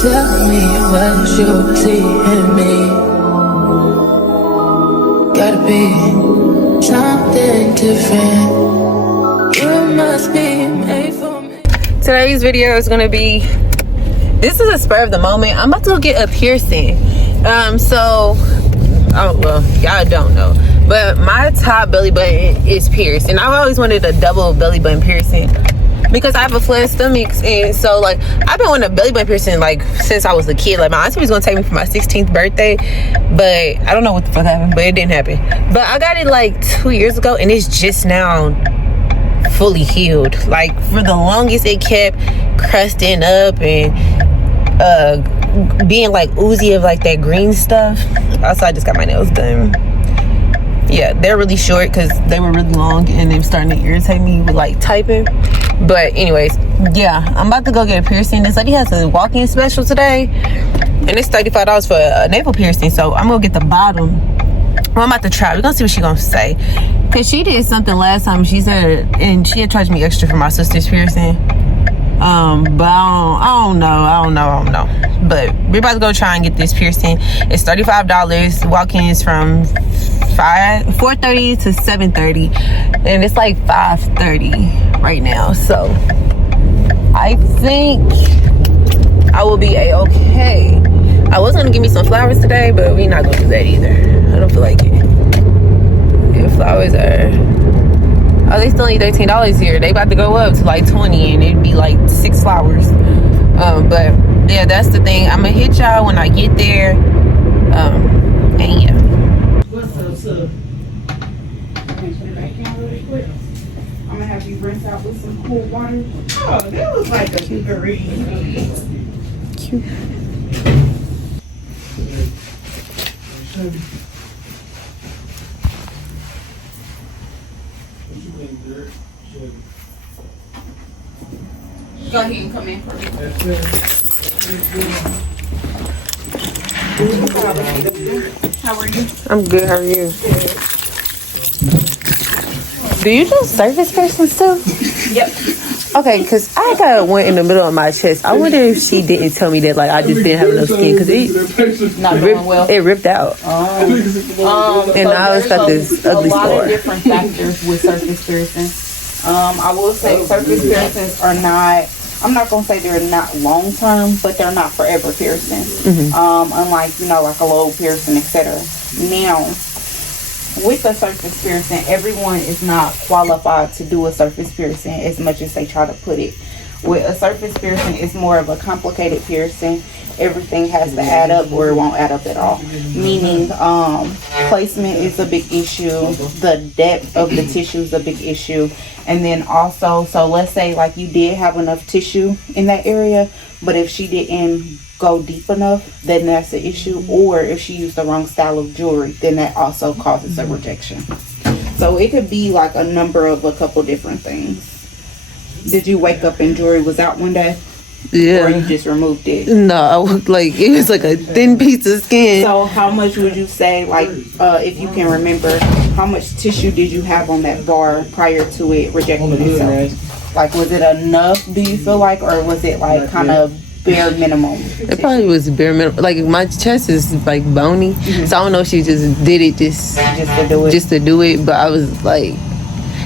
Tell me what you see in me. Gotta be something different. You must be made for me. Today's video is gonna be, this is a spur of the moment. I'm about to go get a piercing. Well, y'all don't know, but my top belly button is pierced, and I've always wanted a double belly button piercing because I have a flat stomach, and so like I've been wanting a belly button piercing like since I was a kid. Like my auntie was gonna take me for my 16th birthday, but I don't know what the fuck happened, but it didn't happen. But I got it like 2 years ago, and it's just now fully healed. Like for the longest it kept crusting up and being like oozy of like that green stuff. Also, I just got my nails done. Yeah, they're really short because they were really long and they were starting to irritate me with like typing. But anyways, yeah, I'm about to go get a piercing. This lady has a walk-in special today, and it's $35 for a navel piercing. So I'm gonna get the bottom. Well, I'm about to try. We're gonna see what she's gonna say, because she did something last time. She said, and she had charged me extra for my sister's piercing. But I don't know. But we're about to go try and get this piercing. It's $35. Walk-in is from 4:30 to 7:30, and it's like 5:30 right now. So I think I will be a-okay. I was gonna give me some flowers today, but we're not gonna do that either. I don't feel like it. The flowers are, oh, they still need $13 here. They about to go up to like 20, and it'd be like 6 flowers. But yeah, that's the thing. I'm gonna hit y'all when I get there. And yeah. What's up, sir? Put it back in really quick. I'm gonna have you rinse out with some cool water. Oh, that was like a very Cute. Go ahead and come in for me. How are you? I'm good. How are you? Do you do surface piercings too? Yep. Okay, because I got one in the middle of my chest. I wonder if she didn't tell me that like I just didn't have enough skin, because it ripped out. And now it's got this ugly scar. A lot of different factors with surface piercing. I will say surface piercings are not, I'm not going to say they're not long term, but they're not forever piercings. Unlike, like a lobe piercing, etc. Now, with a surface piercing, everyone is not qualified to do a surface piercing as much as they try to put it. With a surface piercing, it's more of a complicated piercing. Everything has to add up, or it won't add up at all. Meaning, placement is a big issue. The depth of the tissue is a big issue. And then also, so let's say like you did have enough tissue in that area, but if she didn't go deep enough, then that's the issue. Or if she used the wrong style of jewelry, then that also causes a rejection. So it could be like a couple different things. Did you wake up and jewelry was out one day? Yeah. Or you just removed it? No, I looked like it was like a thin piece of skin. So how much would you say, like, if you can remember, how much tissue did you have on that bar prior to it rejecting itself? Like, was it enough, do you feel like, or was it like kind of bare minimum? It probably was bare minimum. Like my chest is like bony, so I don't know if she just did it just to do it. But I was like,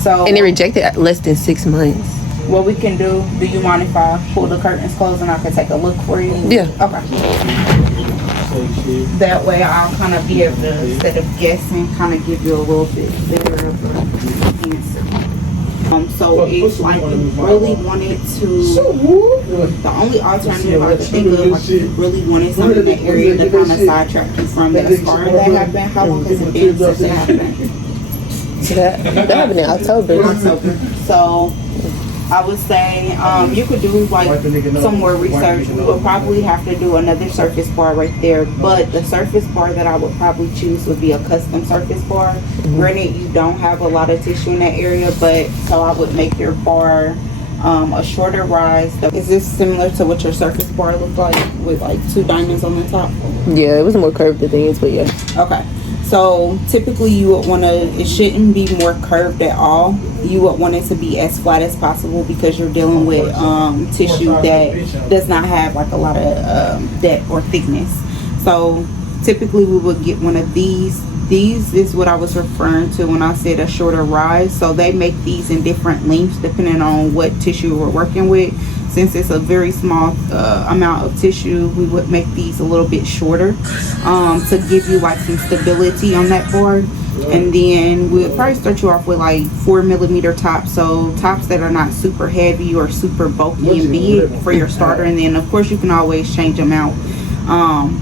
so, and it rejected at less than 6 months. What we can do you mind if I pull the curtains closed and I can take a look for you? Yeah. Okay. That way I'll kind of be able to, instead of guessing, kind of give you a little bit better of an answer. So if like you really wanted to, the only alternative I could think of, like you really wanted something in that area to kind of sidetrack you from that scar that happened. How long has it been since it happened? That happened in October. So I would say you could do like some more research. We would probably have to do another surface bar right there, but the surface bar that I would probably choose would be a custom surface bar. Granted, you don't have a lot of tissue in that area, but so I would make your bar a shorter rise. Is this similar to what your surface bar looked like with like 2 diamonds on the top? Yeah, it was more curved than things, but yeah. Okay. So typically you would want to, it shouldn't be more curved at all. You would want it to be as flat as possible because you're dealing with tissue that does not have like a lot of depth or thickness. So typically we would get one of these. These is what I was referring to when I said a shorter rise. So they make these in different lengths depending on what tissue we're working with. Since it's a very small amount of tissue, we would make these a little bit shorter to give you like some stability on that bar. And then we would probably start you off with like 4mm tops, so tops that are not super heavy or super bulky and big for your starter. And then of course you can always change them out,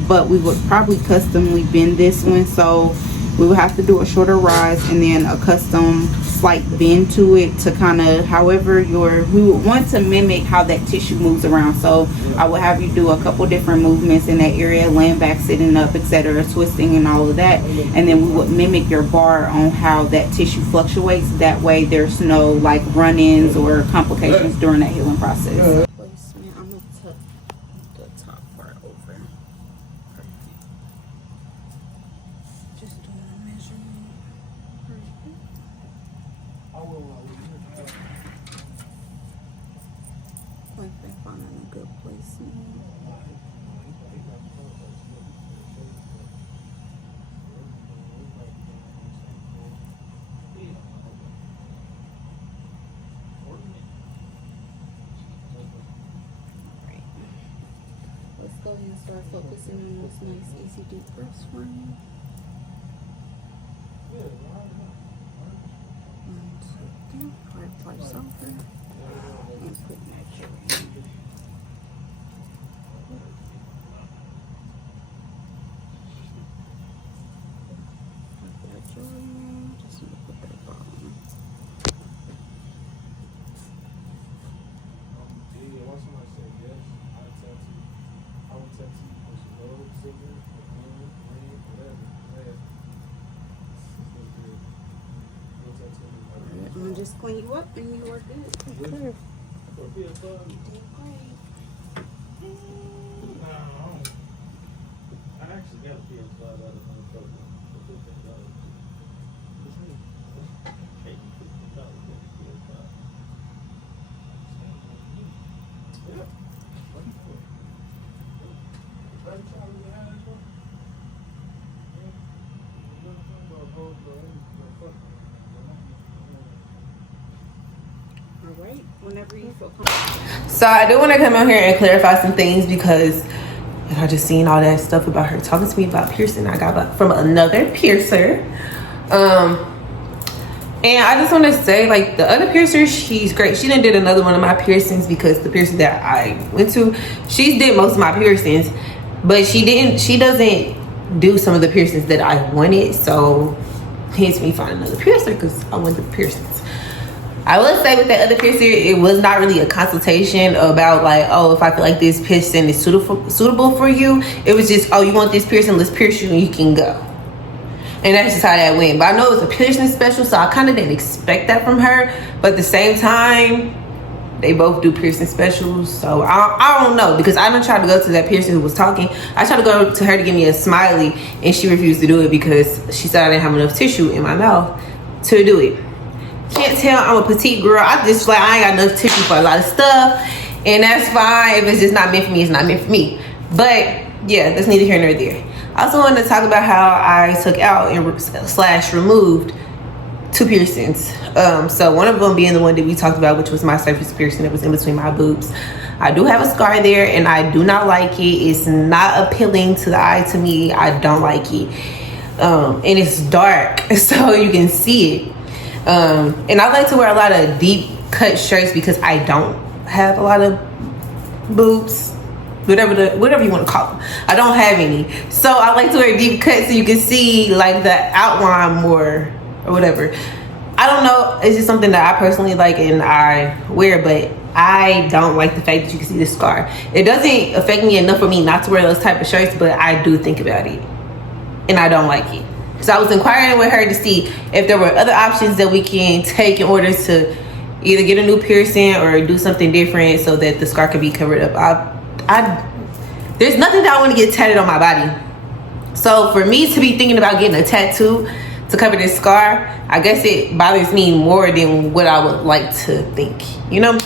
but we would probably customly bend this one, so we would have to do a shorter rise and then a custom slight bend to it to kind of however we would want to mimic how that tissue moves around. So I would have you do a couple different movements in that area, laying back, sitting up, etc., twisting and all of that, and then we would mimic your bar on how that tissue fluctuates. That way there's no like run-ins or complications during that healing process. Placement, I'm gonna tuck the top part over. Just doing a measurement. Like they finding a good placement. Alright. Let's go ahead and start focusing on those nice easy deep breaths for me. 1 second. Apply something and put natural in. Just gonna put that ball on. I'm gonna just clean you up and you are good. Okay. You did great. I actually got a PS5 out of my phone. Alright, whenever you feel comfortable. So I do want to come out here and clarify some things because I just seen all that stuff about her talking to me about piercing. I got that from another piercer. And I just want to say, like, the other piercer, she's great. She done did another one of my piercings because the piercer that I went to, she did most of my piercings, but she doesn't do some of the piercings that I wanted. So hence me find another piercer because I want the piercings. I will say with that other piercer, it was not really a consultation about like, oh, if I feel like this piercing is suitable for you. It was just, oh, you want this piercing, let's pierce you and you can go. And that's just how that went. But I know it was a piercing special, so I kind of didn't expect that from her. But at the same time, they both do piercing specials. So I don't know, because I done tried to go to that piercer who was talking. I tried to go to her to give me a smiley and she refused to do it because she said I didn't have enough tissue in my mouth to do it. Can't tell, I'm a petite girl. I just like, I ain't got enough tissue for a lot of stuff, and that's fine. If it's just not meant for me, it's not meant for me. But yeah, that's neither here nor there. I also wanted to talk about how I took out and / removed 2 piercings. So one of them being the one that we talked about, which was my surface piercing that was in between my boobs. I do have a scar there and I do not like it. It's not appealing to the eye to me. I don't like it. And it's dark, so you can see it. And I like to wear a lot of deep cut shirts because I don't have a lot of boobs, whatever you want to call them. I don't have any, so I like to wear deep cuts so you can see like the outline more or whatever. I don't know, it's just something that I personally like and I wear, but I don't like the fact that you can see the scar. It doesn't affect me enough for me not to wear those type of shirts, but I do think about it and I don't like it. So I was inquiring with her to see if there were other options that we can take in order to either get a new piercing or do something different so that the scar can be covered up. There's nothing that I want to get tatted on my body. So for me to be thinking about getting a tattoo to cover this scar, I guess it bothers me more than what I would like to think, you know?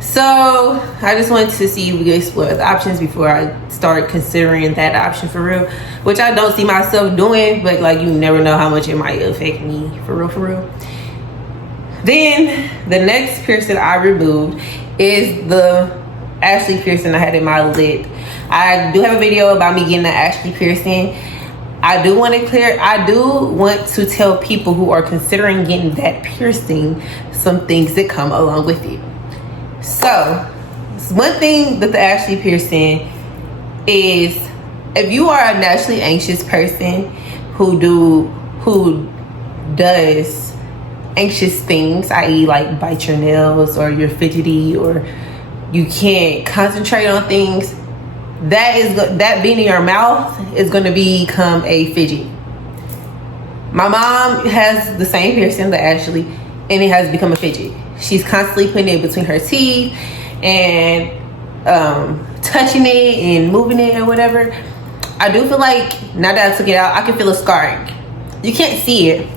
So I just wanted to see if we could explore the options before I start considering that option for real, which I don't see myself doing, but like, you never know how much it might affect me for real. Then the next piercing I removed is the Ashley piercing I had in my lip. I do have a video about me getting the Ashley piercing. I do want to tell people who are considering getting that piercing some things that come along with it. So one thing that the Ashley piercing is, if you are a naturally anxious person who does anxious things, i.e. like bite your nails, or you're fidgety, or you can't concentrate on things, that being in your mouth is going to become a fidget. My mom has the same piercing, the Ashley, and it has become a fidget. She's constantly putting it between her teeth and touching it and moving it or whatever. I do feel like now that I took it out, I can feel a scarring. You can't see it.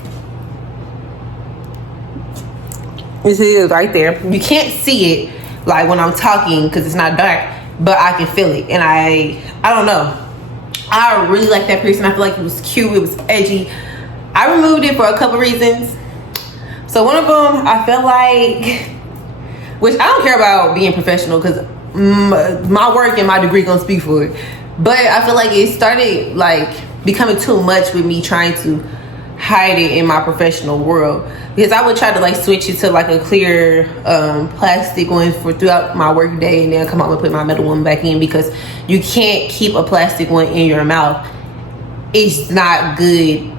You see it right there. You can't see it like when I'm talking because it's not dark, but I can feel it. And I don't know. I really like that piercing. I feel like it was cute. It was edgy. I removed it for a couple reasons. So one of them, I felt like, which I don't care about being professional because my work and my degree gonna speak for it. But I feel like it started like becoming too much with me trying to hide it in my professional world, because I would try to like switch it to like a clear plastic one for throughout my work day, and then come out and put my metal one back in, because you can't keep a plastic one in your mouth. It's not good.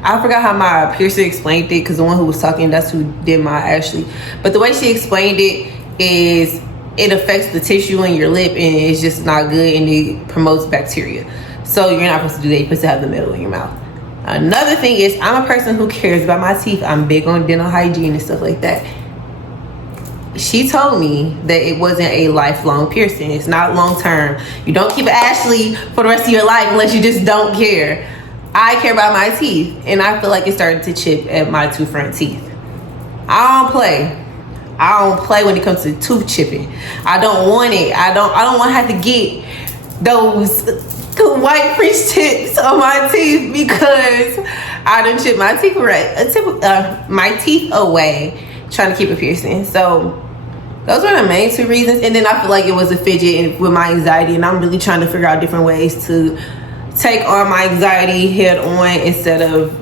I forgot how my piercer explained it, because the one who was talking, that's who did my Ashley. But the way she explained it is it affects the tissue in your lip, and it's just not good, and it promotes bacteria. So you're not supposed to do that. You're supposed to have the metal in your mouth. Another thing is, I'm a person who cares about my teeth. I'm big on dental hygiene and stuff like that. She told me that it wasn't a lifelong piercing. It's not long term. You don't keep an Ashley for the rest of your life unless you just don't care. I care about my teeth, and I feel like it started to chip at my two front teeth. I don't play when it comes to tooth chipping. I don't want it. I don't want to have to get those white French tips on my teeth because I done chipped my teeth away trying to keep a piercing. So those were the main two reasons. And then I feel like it was a fidget with my anxiety, and I'm really trying to figure out different ways to take on my anxiety head on instead of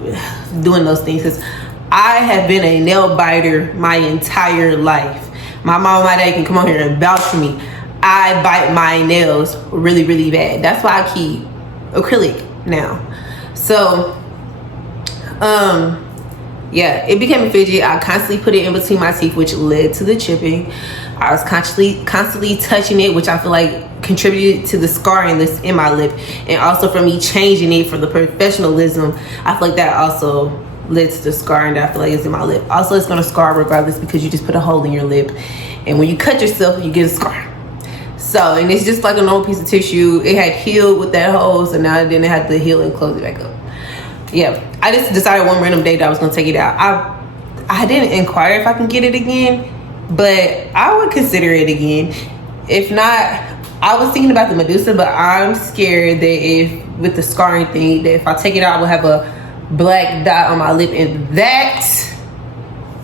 doing those things, because I have been a nail biter my entire life. My mom and my dad can come on here and vouch for me. I bite my nails really, really bad. That's why I keep acrylic now. So yeah, it became a fidget. I constantly put it in between my teeth, which led to the chipping. I was constantly touching it, which I feel like contributed to the scarring that's in my lip, and also for me changing it for the professionalism. I feel like that also led to the scarring that I feel like is in my lip. Also, it's gonna scar regardless, because you just put a hole in your lip, and when you cut yourself, you get a scar. So, and it's just like a normal piece of tissue. It had healed with that hole, so now then it had to heal and close it back up. Yeah, I just decided one random day that I was gonna take it out. I didn't inquire if I can get it again, but I would consider it again. If not, I was thinking about the Medusa, but I'm scared that if with the scarring thing, that if I take it out, I will have a black dot on my lip, and that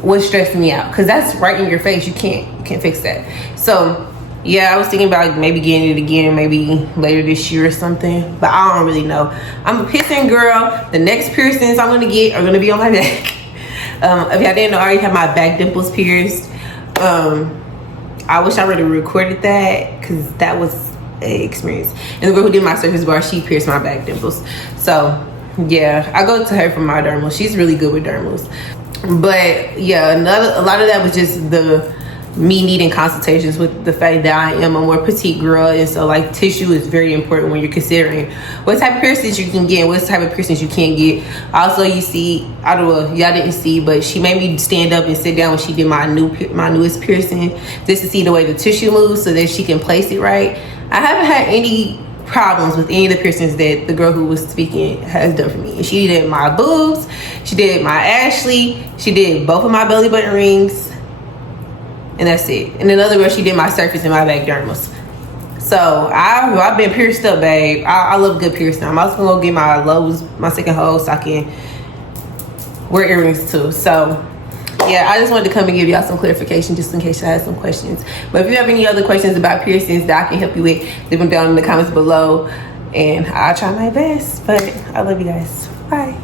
would stress me out, because that's right in your face. You can't fix that. So yeah, I was thinking about maybe getting it again, maybe later this year or something, but I don't really know. I'm a piercing girl. The next piercings I'm gonna get are gonna be on my back. If y'all didn't know, I already have my back dimples pierced. I wish I would have recorded that, because that was an experience. And the girl who did my surface bar, she pierced my back dimples. So yeah, I go to her for my dermals. She's really good with dermals. But yeah, a lot of that was just me needing consultations with the fact that I am a more petite girl, and so like tissue is very important when you're considering what type of piercings you can get and what type of piercings you can't get. Also, you see, I don't know, y'all didn't see, but she made me stand up and sit down when she did my newest piercing, just to see the way the tissue moves so that she can place it right. I haven't had any problems with any of the piercings that the girl who was speaking has done for me. She did my boobs, she did my Ashley, she did both of my belly button rings, and that's it. And another girl, she did my surface and my back dermals. So I've been pierced up, babe. I love good piercing. I'm also gonna get my lows, my second hole, so I can wear earrings too. So yeah, I just wanted to come and give y'all some clarification just in case you had some questions. But if you have any other questions about piercings that I can help you with, leave them down in the comments below and I'll try my best. But I love you guys. Bye.